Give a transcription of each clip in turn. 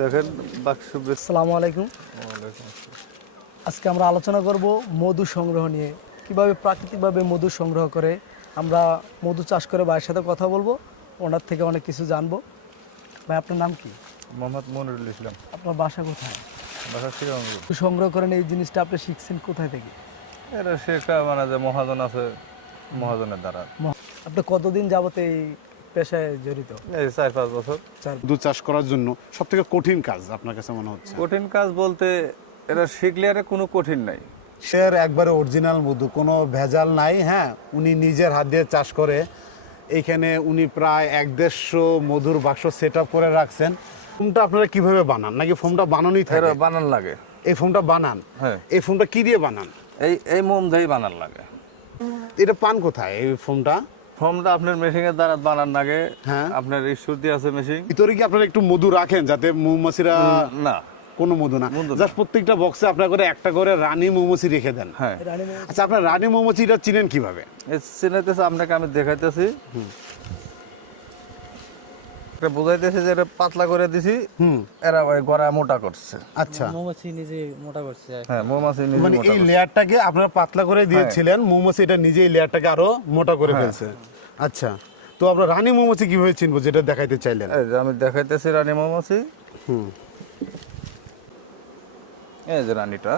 দেখেন বাক্স আসসালামু আলাইকুম। আজকে আমরা আলোচনা করব মধু সংগ্রহ নিয়ে, কিভাবে প্রাকৃতিকভাবে মধু সংগ্রহ করে। আমরা মধু চাষ করে ভাইয়ের সাথে কথা বলবো, ওনার থেকে অনেক কিছু জানবো। ভাই, আপনার নাম কি? মোহাম্মদ মনিরুল ইসলাম। আপনার বাসা কোথায়? বাসা শ্রীরঙ্গ। মধু সংগ্রহ করেন, এই জিনিসটা আপনি শিখছেন কোথায় থেকে? এটা শেখা মানে যে মহাজন আছে, মহাজনের দ্বারা। আপনি কতদিন যাবত এই পেশায় জড়িত? এই 4-5 বছর। মধু চাষ করার জন্য সব থেকে কঠিন কাজ আপনার কাছে মনে হচ্ছে? কঠিন কাজ বলতে এটা শিখলে আর কোনো কঠিন নাই। শের একবারে অরিজিনাল মধু, কোনো ভেজাল নাই। হ্যাঁ, উনি নিজের হাত দিয়ে চাষ করে। এইখানে উনি প্রায় 1-150 মধুর বাক্স সেট আপ করে রাখছেন। ফোমটা আপনারা কিভাবে বানান, নাকি ফোমটা বানানোই থাকে? এটা বানান লাগে। এই ফোমটা বানান? হ্যাঁ। এই ফোমটা কি দিয়ে বানান? এই মোম দিয়েই বানান লাগে। এটা পান কোথায় এই ফোমটা? ফর্মটা আপনার মেশিনের দ্বারা বানান লাগে। হ্যাঁ। আপনার ঈশ্বর দিয়ে আছে মেশিন। ভিতরে কি আপনারা একটু মধু রাখেন যাতে মৌমাছিরা? না, কোনো মধু না, মধু না। জাস্ট প্রত্যেকটা বক্সে আপনার করে একটা করে রানী মৌমাছি রেখে দেন। হ্যাঁ। আচ্ছা, আপনার রানী মৌমাছিটা চিনেন কিভাবে? এই চিনাইতেছে আপনাকে আমি দেখাইতেছি। এটা বুঝাইতেছে যে এটা পাতলা করে দিছি, এরা ওই গড়া মোটা করছে। আচ্ছা, মৌমাছি নিজে মোটা করছে। হ্যাঁ, মৌমাছি নিজে মানে মোটা এই করছে। লেয়ারটাকে আপনারা পাতলা করে দিয়েছিলেন, মৌমাছি এটা নিজে এই লেয়ারটাকে আরো মোটা করে ফেলছে। আচ্ছা, তো আমরা রানী মৌমাছি কিভাবে চিনবো, যেটা দেখাইতে চাইলেন? এই যে আমি দেখাইতেছি রানী মৌমাছি। হুম। এই যে রানীটা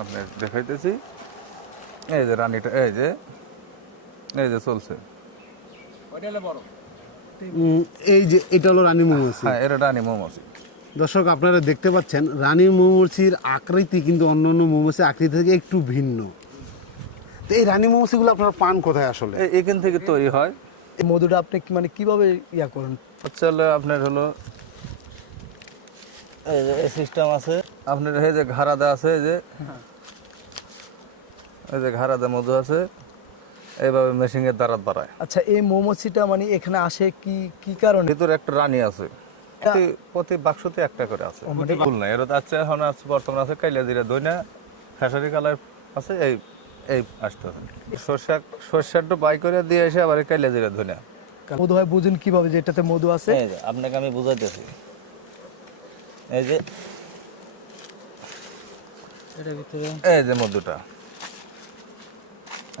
আপনি দেখাইতেছি। এই যে রানীটা, এই যে চলছে। এই যে এটা হলো রানী মৌমাছি। হ্যাঁ, এটা রানী মৌমাছি। দর্শক, আপনারা দেখতে পাচ্ছেন রানী মৌমাছির আকৃতি কিন্তু অন্যান্য মৌমাছির আকৃতি থেকে একটু ভিন্ন। তো এই রানী মৌমাছিগুলো আপনারা পান কোথায় আসলে? এখান থেকে তৈরি হয়। এই মধুটা আপনি মানে কিভাবে ইয়া করেন? হচ্ছে হলো আপনার হলো এই যে সিস্টেম আছে আপনার, এই যে ঘাড়াদা আছে, এই যে ঘাড়াদা মধু আছে, এইভাবে মেশিনের দ্বারা বাড়ায়। আচ্ছা, এই মৌমাছিটা মানে এখানে আসে কি কি কারণে? ভিতরে একটা রানী আছে, প্রতি বাক্সতে একটা করে আছে। ভুল নাই, এর আছে এখন আছে, বর্তমান আছে কাইলাজিরা দইনা, খেসারি কালার আছে। এই আসতেছে সর্ষাটা বাই করে দিয়ে এসে আবার কাইলাজিরা ধইনা। মধু হয় বুঝুন কিভাবে যে এটাতে মধু আছে? এই যে আপনাকে আমি বুঝাইতেছি। এই যে এটার ভিতরে এই যে মধুটা,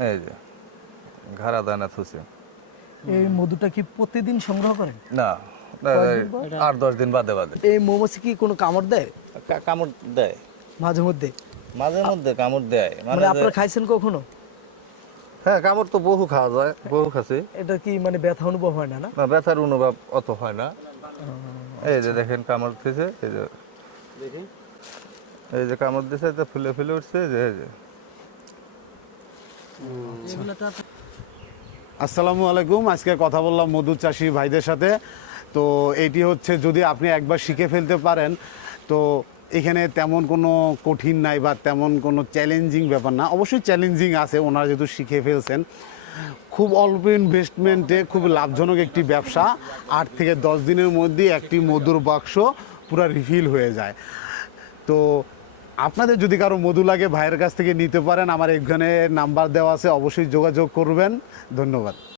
এই যে ঘাড়া দানা থুসে। এই মধুটা কি প্রতিদিন সংগ্রহ করেন? না, 8-10 দিন বাদে বাদে। এই মৌমাছি কি কোনো কামড় দেয়? কামড় দেয় মাঝে মধ্যে? মাঝে মধ্যে কামড় দেয়। মানে আপনারা খাইছেন কখনো? হ্যাঁ, কামড় তো বহু খাওয়া যায়, বহু খাচ্ছি। এটা কি মানে ব্যথা অনুভব হয় না? না, না, ব্যথার অনুভব অত হয় না। এই যে দেখেন কামড় দিয়েছে, এই যে কামড় দিয়েছে, এটা ফুলে ফুলে উঠছে। এই যে আসসালামু আলাইকুম। আজকে কথা বললাম মধু চাষি ভাইদের সাথে। তো এটি হচ্ছে, যদি আপনি একবার শিখে ফেলতে পারেন তো এখানে তেমন কোনো কঠিন নাই বা তেমন কোনো চ্যালেঞ্জিং ব্যাপার না। অবশ্যই চ্যালেঞ্জিং আছে, ওনারা যেহেতু শিখে ফেলছেন। খুব অল্প ইনভেস্টমেন্টে খুব লাভজনক একটি ব্যবসা। 8 থেকে 10 দিনের মধ্যে একটি মধুর বাক্স পুরো রিফিল হয়ে যায়। তো আপনাদের যদি কারো মধু লাগে ভাইয়ের কাছ থেকে নিতে পারেন, আমার এখানে নাম্বার দেওয়া আছে, অবশ্যই যোগাযোগ করবেন। ধন্যবাদ।